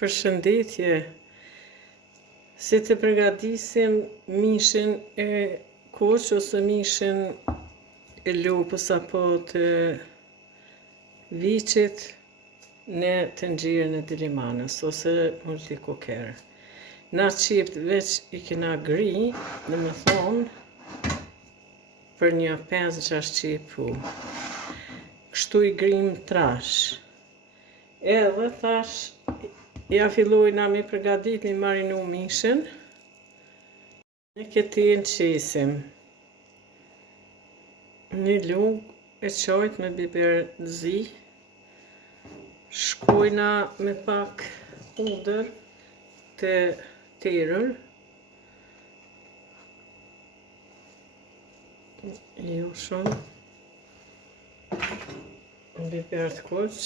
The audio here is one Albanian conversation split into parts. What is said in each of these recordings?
Përshëndetje, si të përgatisim mishin e koq ose mishin e lopës apo të viçit në tenxhiren e dilimanës ose multikoker. Na qipt veç i kena gri, dhe me thonë, për një 5-6 qipu. Kështu i grim trash. Edhe tash ja fillojna mi përgatit mi marinu mishin. Në këtin qesim një lugë e qajt me biber zi. Shkojna me pak hudër të terër. Jo shumë. Biber të koq.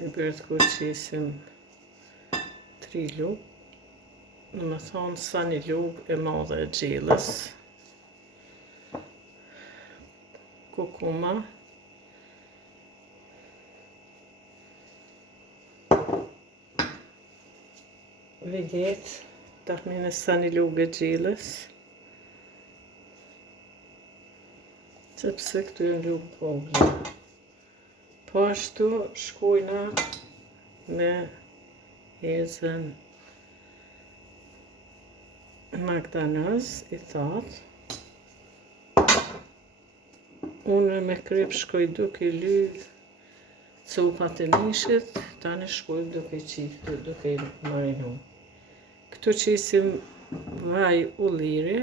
Biber të koq qesim 3 lugë. Në me thonë sa një lugë e madhe e gjellës. Kukuma. Veget, tahmine sa një lugë e gjellës. Sepse këtu e në lugë vogla. Po ashtu shkojna me hezën magdanez i thatë. Unë me kryp shkoj duke ly copat e mishit, tani shkoj duke qitë, duke marinu. Këtu qisim vaj ulliri.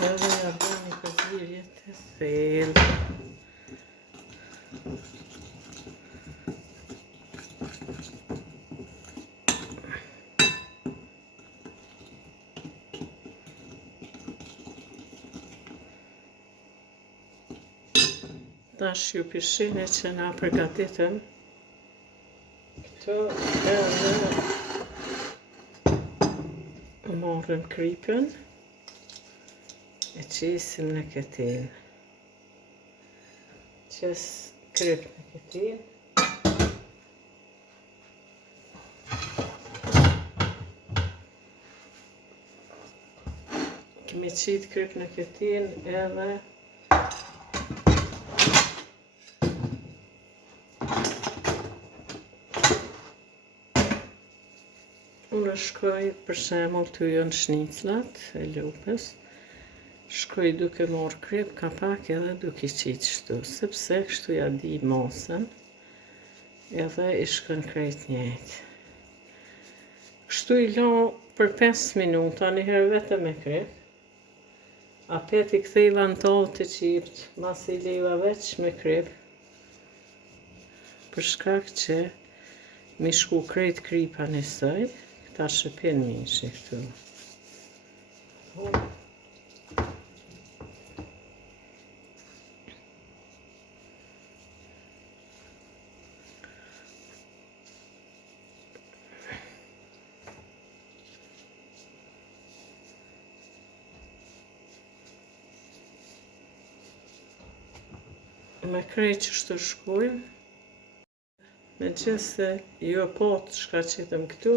Edhe nga bërë një përzirje të thellë. Tash ju pishini që na përgatitëm. Këtu edhe marrëm krypën. E qesim në këtin. Qes kryp në këtin. Kemi qitë kryp në këtin edhe unë shkoj për shemull të jën shniclat e lupës. Shkoj duke morë kryp kapak edhe duke i qitë shtu, sepse kështu ja di mosën edhe i shkën krejt njejt. Kështu i lo për 5 minuta, njëherë vetëm me kryp. Apet i kthejva në tavë të qipt, mas i leva veç me kryp. Për shkak që mi shku krejt krypa njësoj, këta shëpin mishi këtu. Me krejt që shtë shkojmë, me gjithë se jo potë shka qitëm këtu,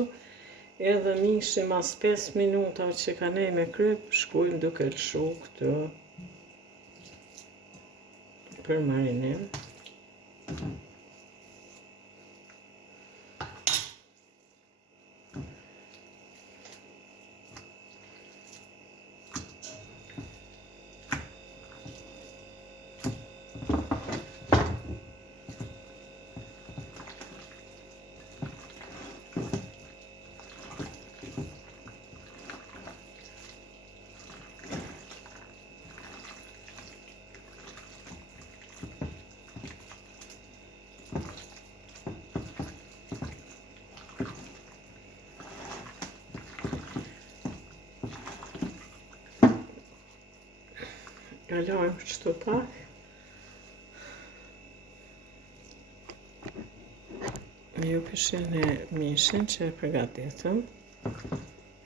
edhe mishi mas 5 minuta që ka nej me kryp, shkojmë duke lëshu këtu për marinim. Kalojmë qëtu pak. Ju pishin e mishin që e përgatitëm.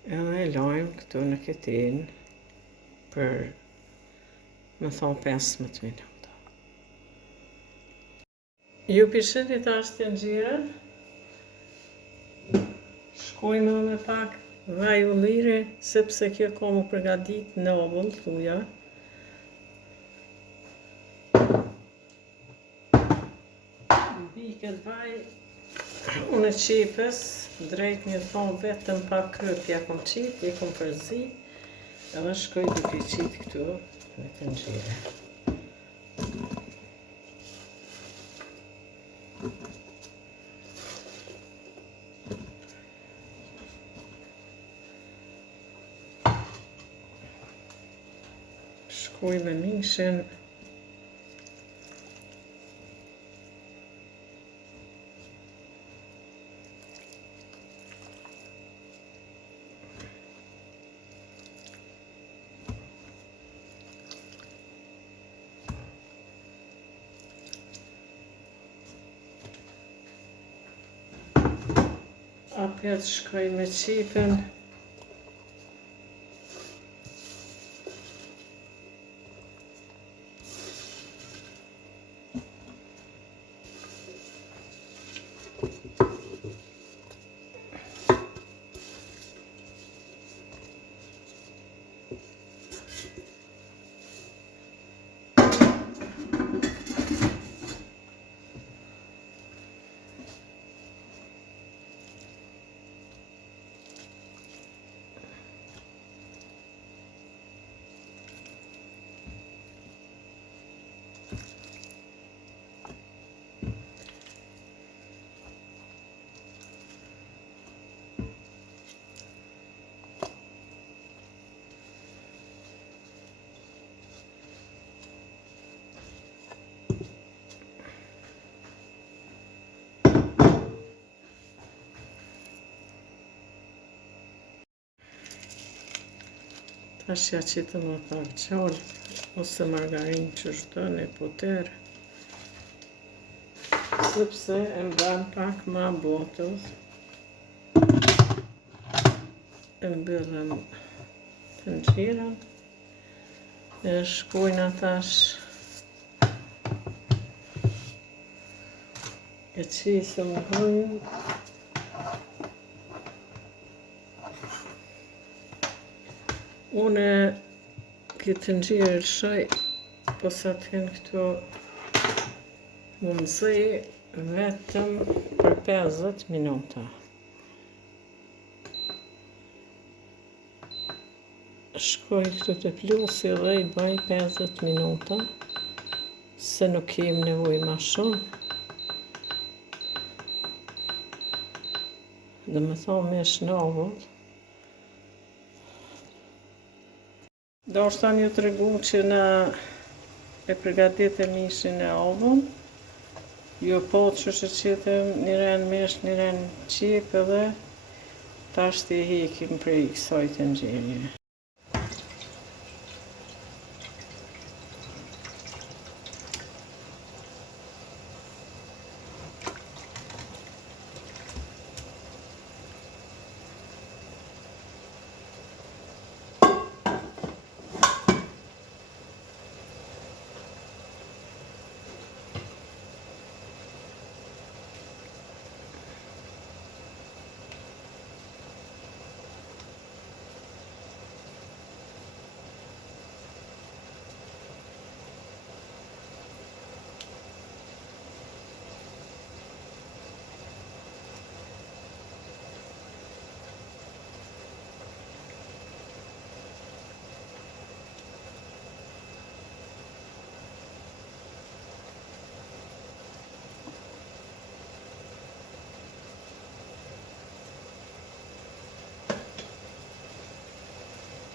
Edhe e lojmë këtu në këtin për me thonë 15 minuta. Ju pisheni tash të nxirën, shkojmë me pak vaj ulliri, sepse kjo ka mu përgadit në ovull, thuja. Biket vaj, unë e qipës, drejt një thonë vetëm pak krypja kom qip, i kom përzi, edhe shkoj duke qit këtu me të nxire. Shkoj me mishin. Apet shkoj me qipën. Tash ja qitëm më pak qolë, ose margarin që shtën e puter, sepse e mban pak ma botës. E mbëllëm të nxirën, e shkojna tash, e qisëm hëjnë, une këtë nxirë shoj, po sa t'hen këto më mësej vetëm për 50 minuta. Shkoj këtu të plusi dhe i baj 50 minuta, se nuk kem nevoj ma shumë. Dhe me thonë me shnovull. Do është një të regu që na e përgatit e mishin e ovull. Jo po që qitëm një ren mish, një ren qip edhe tash t'i hekim prej kësaj të nxirje.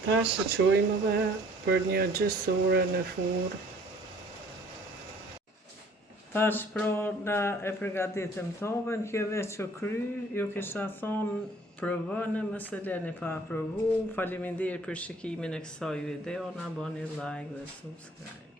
Tash e qojmë edhe për një gjysore në furrë. Tash pro na e përgatitëm tovën, kjo veç u kry, ju kisha thonë provoni mëse leni pa provu. Faleminderit për shikimin e kësaj video, na bani like dhe subscribe.